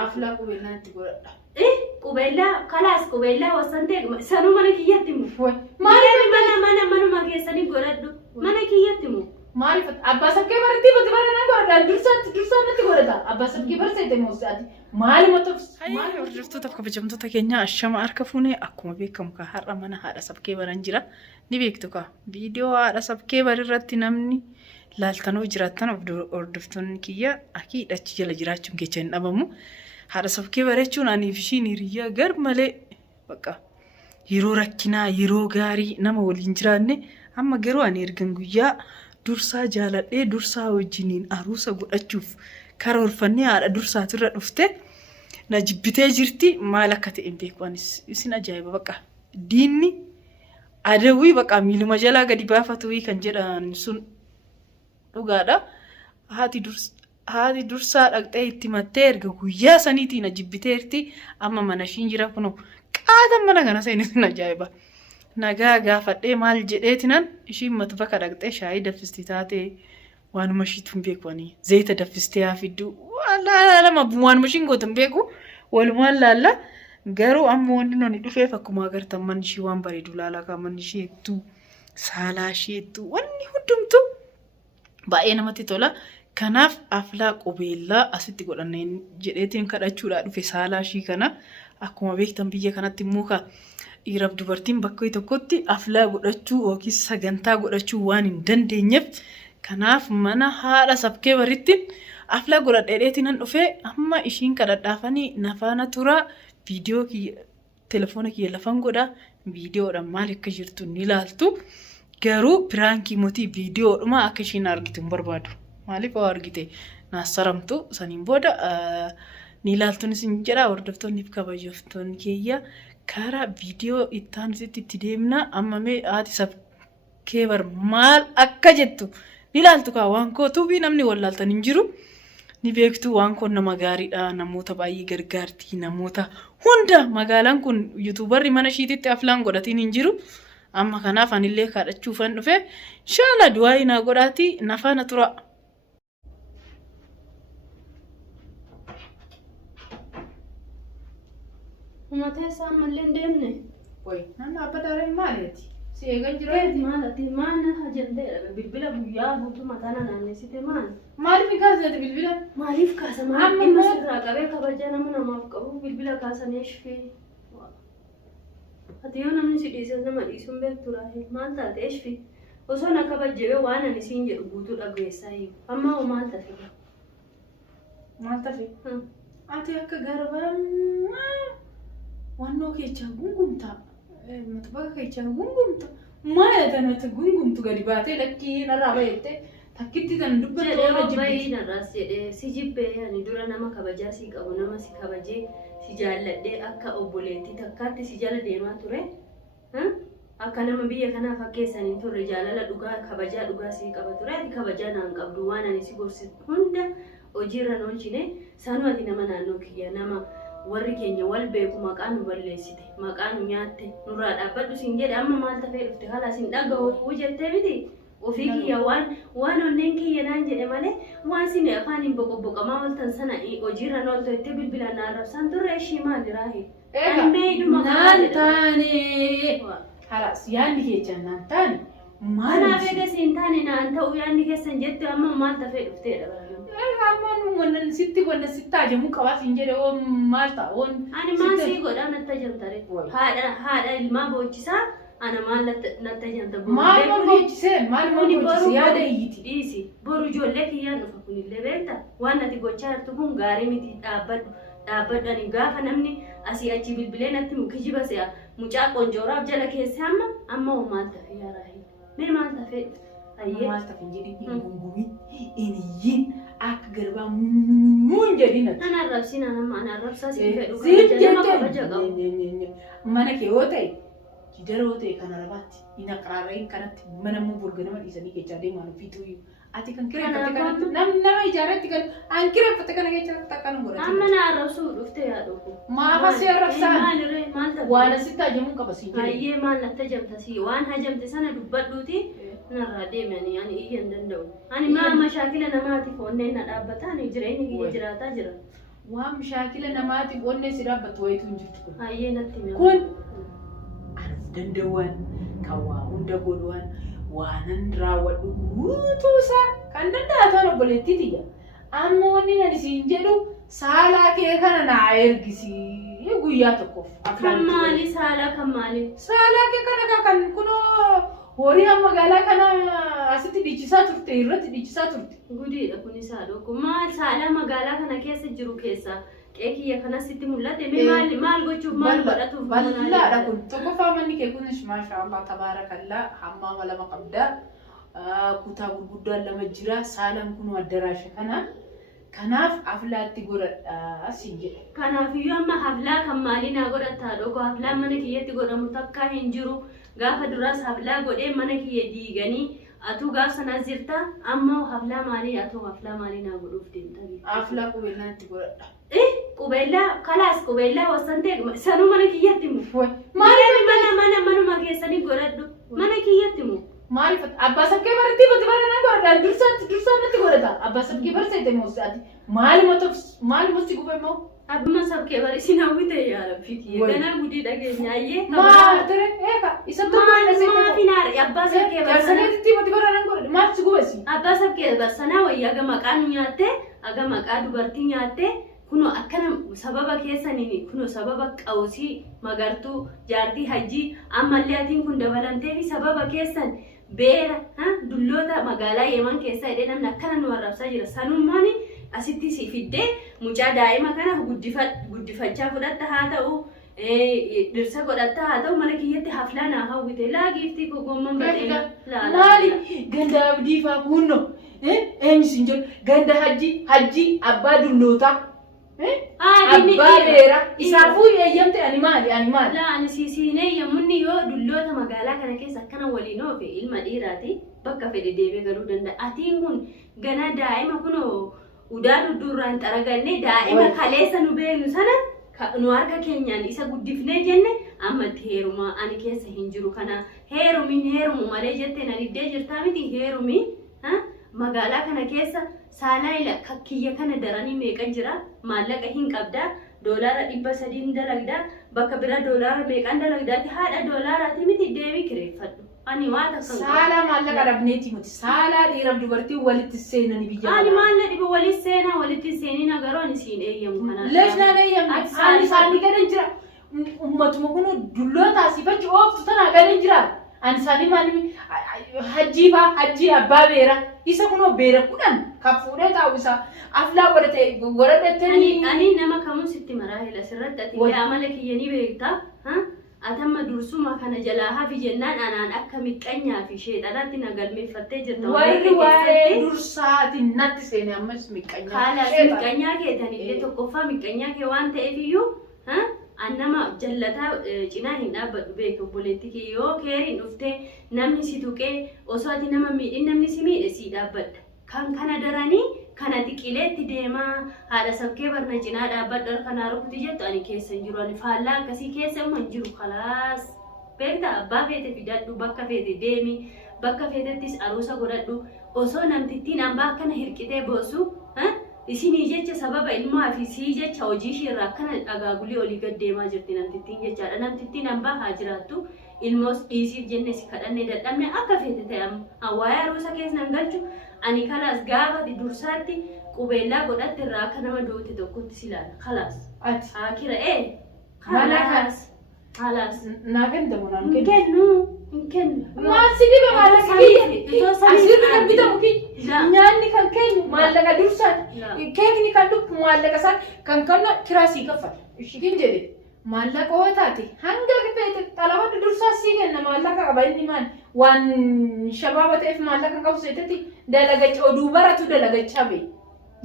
afla qubella itti godhadha. Qubella kalaas qubella wasante sanu mana kiyyatti mu. Mana mageessanii godhadhu. Mana kiyyatti mu. Maaliif abbaa sabkee baratti barana godhadha dursaatti godhata abbaa sabkee barseete moosaati maali motofs maali hordoftoota kabajamtoota keenya ashama harka fuunee akkuma beekamu ka har'a mana haadha sabkee baran jira ni beektu ka viidiyoo haadha sabkee barirratti namni laaltanoo jiraattan hordoftoonni kiyya akiidhachi jala jiraachuun keessa hin dhabamu haadha sabkee bareechuun aniif ishiin hiriyaa gar malee bakka yeroo rakkinaa yeroo gaarii nama waliin jiraanne amma garuu ani ergan guyyaa dursaa jaaladhee dursaa wajjiniin aruusa godhachuuf karoorfannee haadha dursaatirra dhufte na jibbitee jirti maal akka ta'e beekuunis isin ajaa'iba bakka diinni adawii bakka miiluma jalaa gadi baafatuwii kan jedhan sun dhugaadha haati dursaa dhaqxee itti mattee erga guyyaa saniitiin na jibbiteerti amma mana ishiin jira kunoo qaatan mana kana seenis ajaa'iba. Nagaa gaafadhee maal jedheetinan ishiin matu bakka dhaqxee shaayii daffistii taatee waanuma ishiitu hin beekwanii zayita daffistee haafiddu lama waanuma ishiin gootu hin beeku walumaan laalla garuu amma wanti nuni dhufeef akkuma agartan manni ishii waan bareedu laalaa kan manni ishii hedduu saalaa ishii hedduu wanni hundumtu baay'ee namatti tola. Kanaaf aflaa qubeellaa asitti godhanneen jedheetiin kadhachuudhaa dhufe saalaa ishii kana akkuma beektan biyya kanatti immoo dhiiraaf dubartiin bakka tokkotti aflaa godhachuu yookiin sagantaa godhachuu waan hin dandeenyeef kanaaf mana haadha sabkee baritti aflaa godhadheetiin nan dhufee amma ishiin kadhadhaafanii nafaana turaa viidiyoo telefoona kiyya lafan godhaa viidiyoodhaan maal akka jirtu ni ilaaltu garuu piraankii mootii viidiyoodhuma akka ishiin argitu hin barbaadu maaliif waa argite naasaramtu saniin booda ni ilaaltuunis hin jedhaa hordoftoonni fi kabajamtoonni kiyya. Karaa viidiyoo itti deemna amma mee haati sabkee bar maal akka jettu ni ilaaltu kaa waan kootuufi namni wallaaltan hin jiru ni beektu waan kun nama gaariidha namoota baay'ee gargaartii namoota hunda magaalaan kun yuutuubarri mana ishiititti aflaan godhatiin hin jiru amma kanaaf anillee kadhachuufan dhufe inshaalla du'aa inaa godhaati nafaana tura. Mata isaa mallee deemne. Wai, nama apa dareen maaliiti? Si eegan jira. Maalati maana hajjantee bilbila guyyaa guutuu mataa naanneessite maal? Maaliif kaasate bilbila? Maaliif kaasa maal? Dhimma sirraa qabee kabajaa namaaf qabu bilbila kaasaneesh fi. Ati yoo namni si dhiisan nama dhiisuun beektu raahe maal taateesh fi osoo na kabajjee waan ani siin jedhu guutuu dhageessaa hiiku. Amma hoo maal tafe? Maal tafe? Ati akka garbaa Wannoo keechaa gungumtaa bakka keechaa gungumtaa maal tanatti gungumtu gadi baatee lakkii narraa bayettee takkitti tan dubbatu jedhee obbayii narraas jedhee si jibbee ani dura nama kabajaa si qabu nama si kabajee si jaalladhee akka obboleettii takkaatti si jala deemaa ture akka nama biyya kanaa fakkeessanii turre jaalala dhugaa kabajaa dhugaa si qaba ture ati kabajaa naan qabdu waan ani si gorsitu hunda hojiirra noolchine sanuu ati nama naannoo kiyya nama warri keenya wal beeku maqaan nu balleessite maqaan nu nyaatte nurraa dhaabbadhu siin jedhe amma maal tafee dhufte haala siin dhaga'u jettee miti ofii kiyya waan onneen kiyya naan jedhe malee waan siin afaan hin boqoboqamaa oltan sana hojiirra noolto itti bilbilaan na arrabsaan turre ishii maali raahe naan taane halas yaadni keechaan naan taane maanaaf eega siin taane naan ta'u yaadni keessan jette amma maal tafee dhufteedha Aman wannan sitti wannan sitta jamu qabaafin jedhe oo maal ta'oon ani maal si godhaa natti jamtare haadha ilmaa boochisaa ana maal natti jamta maal boochise maal boochise yaada hiiti dhiisi boru ijoollee kiyyaan dhufa kunillee beekta waan ati gochaa jirtu kun gaarii miti dhaabbadhani gaafa namni asii achi bilbilee natti kijiba se'a mucaa qonjooraaf jala keessa amma oo maal tafe yaaraahi mee maal tafe maal tafe jedhi gungumi eniyin akka garbaa muun jedhina. Ana arrabsiin ana arrabsaa si fedhu. Mana kee yoo ta'e jidara yoo ta'e kan arabaatti ina qaraarreen kanatti mana muu burga nama dhiisanii keechaa deemaan ofiitu ati kan kireeffatte kanatti nama ijaaretti kan an kireeffatte kana keessatti akka nu godhatu. Amma na arrabsuu dhufte yaa dhufu. Maafa si arrabsaa. Maal ta'e? Waan asitti hajamuu qaba si jedhe. Baay'ee maal natti hajamta si waan hajamte sana dubbadhuuti. Narraa deemanii ani iyyan danda'u. Ani maa mashaakila namaatiif onneen na dhaabbata ani jireenyi kiyya jiraataa jira. waan mishaakila namaatiif onnee si dhaabbatu wayitu hin jirtu kun. Hayyee natti himi. Kun anas danda'uun kan waa hunda godhuun waanan raawwadhu guutuusaa kan danda'a ta'an obboleettitiyya. Amma wanni ani siin jedhu saalaa kee kana naa ergisi guyyaa tokkoof. Kan maali saalaa kan maali? Saalaa kee kana kan kunoo horii magaalaa kana asitti dhiichisaa turte irratti dhiichisaa turte. Gudiidha kun saadhoo maal saalaa magaalaa kana keessa jiru keessa qeekiyya kanasitti mul'ate maal gochuuf maal godhatuuf bal'aadha kun tokkoffaa manni kee kunis maashaallah tabaarakallaa hammaama lama qabda kutaa gurguddaan lama jira saalaan kun addaraasha kana kanaaf aflaatti godhadhaa siin jedhe. Kanaafiyyuu amma haflaa kan maalii naa godhataa dhoko haflaan mana kiyyatti godhamu takka hin jiru gaafa duraas haflaa godhee mana kiyya diiganii atuu gaaf sanaa jirta amma haflaa maalii atuu haflaa maalii naa godhuuf deemta? Haflaa qubeellaatti godhadha. Qubeellaa kalaas qubeellaa wasantee sanuu mana kiyyatti mu manuma keessanii godhadhu mana kiyyatti mu. Maaliif abbaa sakkee baratti bati barana godhadhaan dursaa natti godhata abbaa sakkee barseete moosaati maaluma si gube moo abbuma sakkee bari si hawwite yaa rabbi kiyya ganaa gudii dhageenyaayyee maa tere eeka isa maafinaare abbaa sakkee barsaneetitti bati barana godhadha maal si gubesi abbaa sakkee barsanaa wayii aga maqaan nyaatte aga maqaa dubartii nyaatte kuno akkana sababa keessaniin kuno sababa qawsii magartuu jaartii hajjii ammallee atiin kun dabalantee fi sababa keessan beera dulloota magaalaa yeman keessa hidhee namni akkana nu arrabsaa jira sanummaan asitti si fiddee mucaa daa'ima kana guddifachaa fudhatta haa ta'u dhirsa godhatta haa ta'u mana kiyyatti haflaa naa hawwite laa giiftii gogomman badheena maali ganda abdiifaa kunno eenyu sin jedhu ganda hajjii abbaa dullootaa abbaa beera isaafuu eeyyamte ani maali laa ani siisiinee yemmunni yoo dulloota magaalaa kana keessa akkana waliin oofe ilma dhiiraati bakka fedhe deebee galuu danda'a atiin kun gana daa'ima kunoo udaa dudduurraan xaraganne daa'ima kaleessa nu beenu sana nu harka keenyaan isa guddifnee jenne ammatti heerumaa ani keessa hin jiru kana heerumu malee jettee na diddee jirtaa miti heerumi magaalaa kana keessa saalaayila kakkiyya kana daranii meeqa jira maallaqa hin qabdaa doolaara 300 dalagdaa bakka bira doolaara meeqan dalagdaati haadha doolaaraati miti deebii kireeffadhu ani waa takkan saalaa maallaqa dhabneeti miti saalaa dhiiraaf dubartii walitti seenanii biyya ani maalla dhibu walitti seenaa walitti seenina garuu ani siin eeyyamu kanaa leesnaan eeyyamu ani isaanii gadan jira ummatuma kun dulloota asiifachi ooftu tanaa gadan jira ani isaanii maali hajjii abbaa beera isa kunoo beera kudhan kan fuudhee taa'u isaa aflaa godhatee ani nama kamuu sitti maraa hela sirratti ati amala kiyyanii beektaa atamma dursuma kana jalaa hafi jennaan anaan akka miqqanyaa fi sheexanaatti na galmeeffattee jirta warri waa'ee dursaatiin natti seene ammas miqqanyaa haalaas miqqanyaa keetanillee tokkoffaa miqqanyaa kee waan ta'eefiyyuu annama jallataa cinaa hin dhaabbadhu beeku obboleettii yoo keeriin dhuftee namni si tuqee osoo ati nama miidhin namni si miidhe si dhaabbadha kan kana daranii kana xiqileetti deemaa haadha sakkee barna cinaa dhaabbadha kanaa rukuti jettu ani keessa hin jiru ani faallaa akkasii keessa hin jiru kalaas beekta abbaa feete fidadhu bakka feete deemi bakka feetettis aruusa godhadhu osoo namtittiin ambaa akkana hirqitee boosu isinii jecha sababa ilmaa fi sii jecha hojii ishee irraa akkana dhagaagulii olii gad deemaa jirti namtittiin jechaadha namtittiin ambaa haa jiraattu ilmoos dhiisiif jenne si kadhanne dadhabne akka feete ta'e hawaaya aruusa keessan galchu ani kalaas gaafa dursaatti qubeellaa godhatte irraa akka nama duuti tokkotti silaala kalaas ati haakira kalaas naafen damunaan kennu maasi dibe maallaqa kiyya asirra kan bitamu kiyya nyaanni kan keenyu maallaqa dursaati keekni kan dhugnu maallaqa isaa kan kanna kiraasii kaffala ishiin jedhe maallaqa hoo taate hanga feete xalabaadha dursaa sii kenna maallaqa qaba inni maal waan shabaaba ta'eef maallaqa qabu seetetti dalagacha oduu baratu dalagachaa bee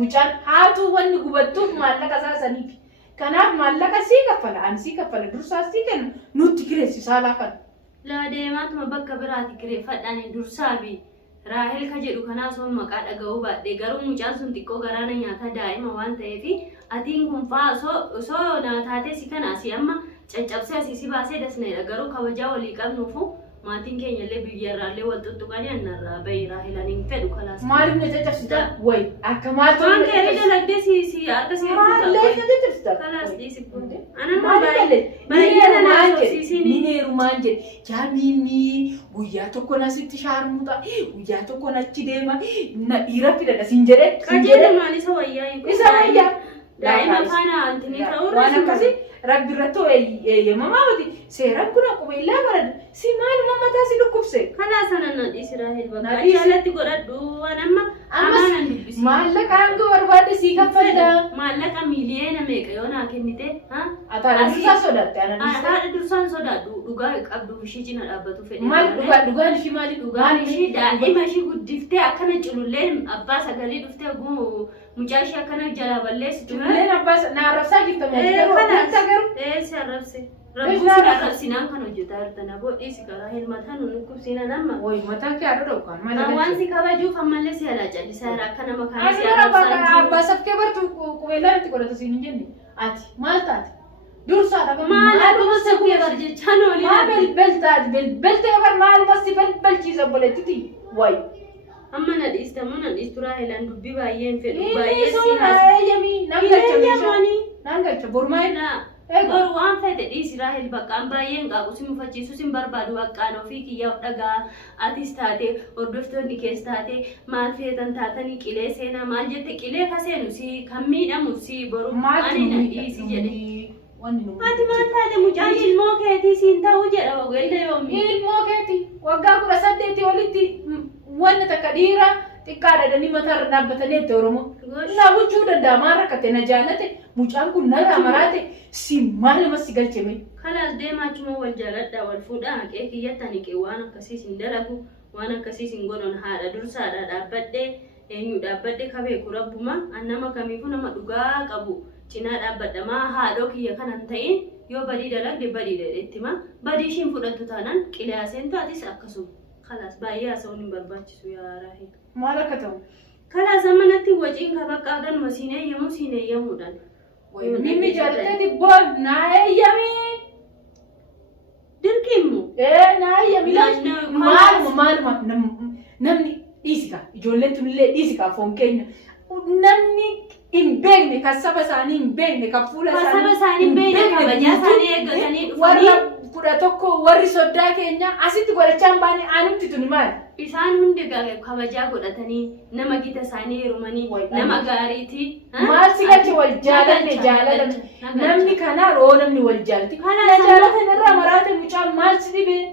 mucaan haatu wanni gubattuuf maallaqa isaa saniif kanaaf maallaqa sii kaffala ani sii kaffala dursaa sii kenna nutti kireessi saalaa kana laa deemaatuma bakka biraati kireeffadhaani dursaa fi raahel ka jedhu kanaa son maqaa dhaga'uu baadhee garuu mucaan sun xiqqoo garaana nyaata daa'ima waan ta'eefi atiin kun faa osoo naataatee si kana asii amma caccabsee asii si baasee dasneedha garuu kabajaa walii qabnuufu maatiin keenya illee biyyarraallee wal tuttuqanii annarraa bahiraa hilaniin fedhu kalaas. Maaliif na caccabsita? Way akka maal waan keerii dalagdee si akka si maallee na caccabsita? kalaas dhiisi kunde. Anamma baay'ee na naasofsiisini. Mineerumaan jedhe jaamiini guyyaa tokko nasitti shaarmuuta guyyaa tokko nachi deema na dhiira fidadha siin jedhe. Qajeelummaan isa wayyaa hin isa wayyaa. daa'ima faana antini ta'uu waan akkasii rabbi irratti eeyyamamaa miti seeraan kun akkuma illaa barada si maaluma mataa si dhukkubse. Kanaa sana na dhiisira helbaka jaalatti godhadhu waan amma amaanan dubbisi. Maallaqa hanga barbaadde sii kaffalda. Maallaqa miliyeena meeqa yoo naa kennite Ataadha dursaa sodaatte ana dhiisa. Ataadha dursaan sodaadhu dhugaa qabdu ishii cina dhaabbatu fedhe. Maal dhugaan ishii maali dhugaan ishii daa'ima ishii guddiftee akkana culullee abbaa sagalee dhuftee guu mucaa ishee akkana jalaa balleessitu. Cululleen abbaa na arrabsaa jirta mootii si arrabse. Rabbuun arrabsinaan kan hojjetaa jirtan aboo dhiisi karaa hilmataan nuti kubsiina nama. Woy mataa kee adda dhookaan maal waan si kabajuuf ammallee si alaa callisaa jira akka nama kaan si arrabsaa jiru. Abbaa safkee bartu qubeellaa itti godhata siin hin jenne ati maal taate dursaadha bara maal dhuma safkee bar jechaan olii maal belbeltee bar maal basti belchiisa bolettiti way. Amma na dhiistamu na dhiisturaa heelan dubbii baay'een fedhu baay'ee si haasayami nan galcha bormaa Egaa waan fedhe dhiisiraa helbaqaan baay'een qabu si mufachiisu sin barbaadu haqqaan ofii kiyyaaf dhagaa atis taate hordoftoonni keessa taate maal feetan taatanii qilee seenaa maal jette qilee kaseenu si kan miidhamu si boru ani na dhiisi jedhe. Ati maal taate mucaan ilmoo keetii siin ta'uu jedha waggeellee yoomii. Ilmoo keetii waggaa 18 olitti wanni takka dhiira xiqqaadha danii mataarra dhaabbatanii itti Oromoo. Na buchuu danda'a maal rakkate na jaalate mucaan kun narraa maraate si maaluma si galcheme. Kanaas deemaachuma wal jaaladha wal fuudhaa haqee kiyyatani qee waan akkasiis hin dalagu waan akkasiis hin godhan haadha dursaadha dhaabbadhee eenyu dhaabbadhee kabeeku rabbuma annama kamiifuu nama dhugaa qabu cinaa dhaabbadhamaa haadhoo kiyya kanan ta'in yoo badii dalagde badii dheedhettima badii ishiin fudhattu taanaan qilaaseen taatis akkasuma. Kanaas baay'ee haasa'uun hin barbaachisu yaa Raahel. Maal akka ta'u? Kanaas amma natti waciin kabaqaa ganuma siin eeyyamuudhaan. Mimmi jaallatee boon naa eeyyamii. Dirqimu. Naa eeyyamii. Maaluma namni dhiisika ijoolleen tunillee dhiisika foon keenya namni hin beekne kan saba isaanii hin beekne kan fuula isaanii hin beekne kabajaa isaanii eeggatanii dhufanii. Kudha tokko warri soddaa keenya asitti godhachaan baane aanutti tuni maali? Isaan hundi kabajaa godhatanii nama gita isaanii heerumanii nama gaariiti. Maal si galche wal jaalanne namni kanaa roo namni wal jaalati. Na jaalatan irraa maraate mucaan maal si dhibee?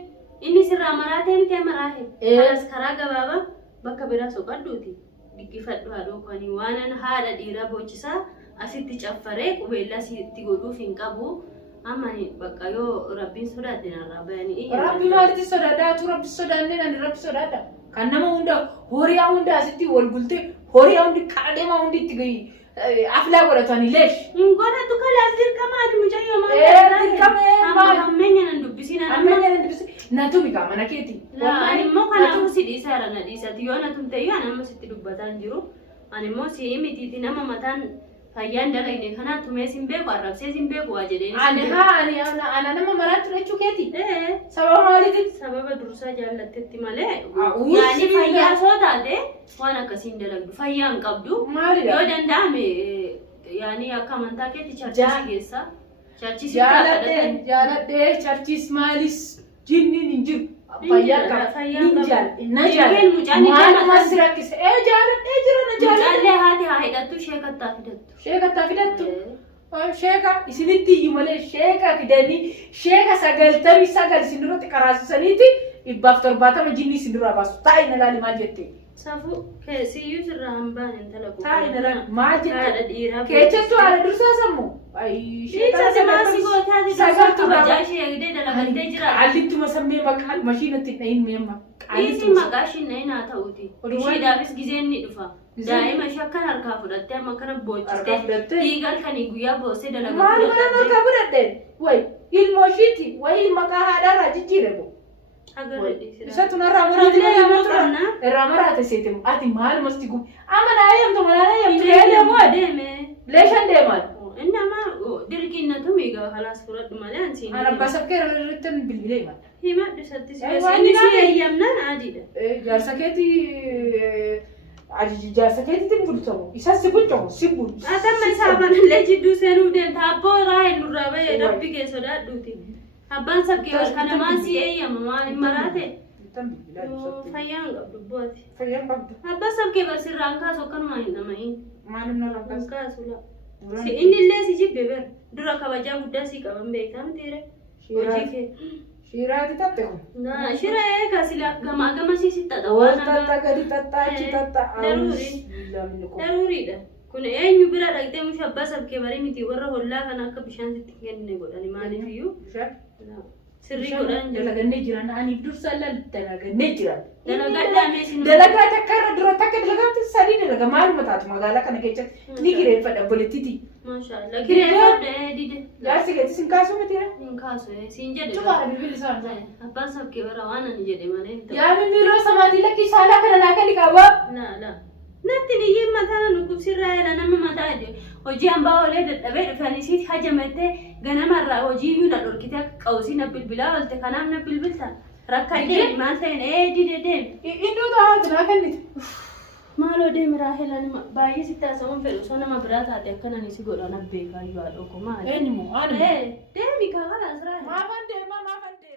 Inni sirraa maraatee miti maraate. Kanas karaa gabaabaa bakka biraa soqadduuti. Dhiqqifadhu haadhoo kwanii waanan haadha dhiiraa boochisaa asitti caffaree qubeellaa sitti godhuuf hin qabu. Amani bakka yoo rabbiin sodaate narraa bayanii. Rabbi maalitti sodaadhaatu rabbi sodaannee nani rabbi sodaadha. Kan nama hunda horiyaa hunda asitti wal bultee horiyaa hundi kaadhemaa hundi itti gahi aflaa godhatanii leesh. Godhatu kalaas dirqamaati mucayyoo maal. Dirqamee maal. Ammeenya nan dubbisiin. Ammeenya nan dubbisiin. Natu bikaa mana keeti. Ani immoo kanaafuu si dhiisaara na dhiisati yoo natum ta'e yoo anamma sitti dubbataan jiru. Ani immoo si mitiiti nama mataan. Fayyaan dalagne kana tumee sin beeku arrabsee sin beeku waa jedheen. Ana nama maraatti lachuu keeti. Sababa maaliitiif? Sababa dursaa jaallattetti malee. Yaani fayyaa soo taate waan akkasiin dalagdu fayyaan qabdu. Maalidha? Yoo danda'ame yaani akka amantaa keetti charchisi geessa. Charchisi jaaladhee charchis maalis jinniin hin jiru. Fayyaan qaba. Na jaalladhe. Maaluma si rakkise? Jaaladhee jira na jaaladhe. Mucaallee haati haa hidhattu sheekattaa fidattu. Sheekattaa fidattu. Sheeka isinitti iyyuu malee sheeka fidanii sheeka 99 isinirratti qaraasisaniiti 170 jinnii isinirraa baasu. Taa'ii na laali maal jette? Safu siyyuu sirraa hambaan intala bu'aa. Taa'ii na laali maal jette? Haadha dhiiraa. Keechattuu haadha dursaa sammu. Sheeka samaasi gootaati sagaltu kabajaa ishee eegdee dalagattee jira. Hallittuma sammee maqaan mashiinatti dhahin meemma. Dhiisii maqaa ishii dhahin haa ta'uuti. Ishiidhaafis gizeen ni dhufa. Daa'ima ishee akkan harkaa fudhattee amma akkana boochistee dhiigaan kan guyyaa boossee dalagattee. Maal harkaa fudhattee? Way ilmoo ishiiti way maqaa haadhaarraa jijjiiremu. Isatu narraa maraate irraa maraate seete ati maal masti gum amma naa eeyamtu manaa eeyamtu leeshan deemaan. Nama dirqinnatu egaa halaas fudhadhu malee ansiin. Ana basa kee irratti bilbilee maal? Himadhu sattis inni si eeyyamnaan adiidha. Jaarsa keetii jaarsa keetiitiin bulchamu. Isa si bulchamu si bulchu. Atamma isaa banallee jidduu seenuu deemta abboo raayee nurraa bahee rabbi kee sodaadhuuti. Abbaan sabkee kana maan si eeyyama maaliin maraate? Fayyaan qabdu booti. Fayyaan qabdu. Abbaan sabkee basirraan kaasu akkanumaa hin dhama'iin. Maalum narraa kaasu? Kaasu la. Inni illee si jibbe ber dura kabajaa guddaa si qaban beektaa mitiire. Hojii kee. Shiraati tatte kun. Na shira eega sila gama si tatta waan tatta gadi tatta achi tatta. Daruuriidha. Kun eenyu bira dhaqxee mushi abbaa sabkee barii miti warra hollaa kana akka bishaan sitti kennine godhani maaliif iyyuu. Sirrii godhan dalagannee jiran ani dursa dalagannee jiran. Dalagadhaamee sin. Dalagaa takka irra dura takka dalagaatti sadii dalaga maaluma taatu magaalaa kana keessatti ni gireeffadha bolettiti. Maashaallah gireeffadha dide. Jaarsi keetti sin kaasuu mitiira? Hin kaasu siin jedhe. Cufaadha bilbilli isaan. Abbaan sabkee bara waan ani jedhe malee hin ta'u. Yaa bilbiloo samaatii lakkii saalaa kana naa kali qabaa. La. Natti niyyeen mataa nuqubsirraa jedha nama mataa jedhe. Hojii hambaa olee dadhabee dhufanii siiti hajamete ganamarraa hojii iyyuu na dhorkite akka qawusii na bilbilaa oolte kanaaf na bilbilta. Rakkadhee maal ta'een dide deemi. Iddoo taa'aatu naa kennite. Maaloo deemi Raahelaan baay'ee sitti haasa'uun fedhu osoo nama biraa taate akkanani si godhan abbeekaa iyyuu haadhoo ko maali? Eenyu moo? Deemi kaawwalaas Raahel. Maafan deemaa maafan deemaa.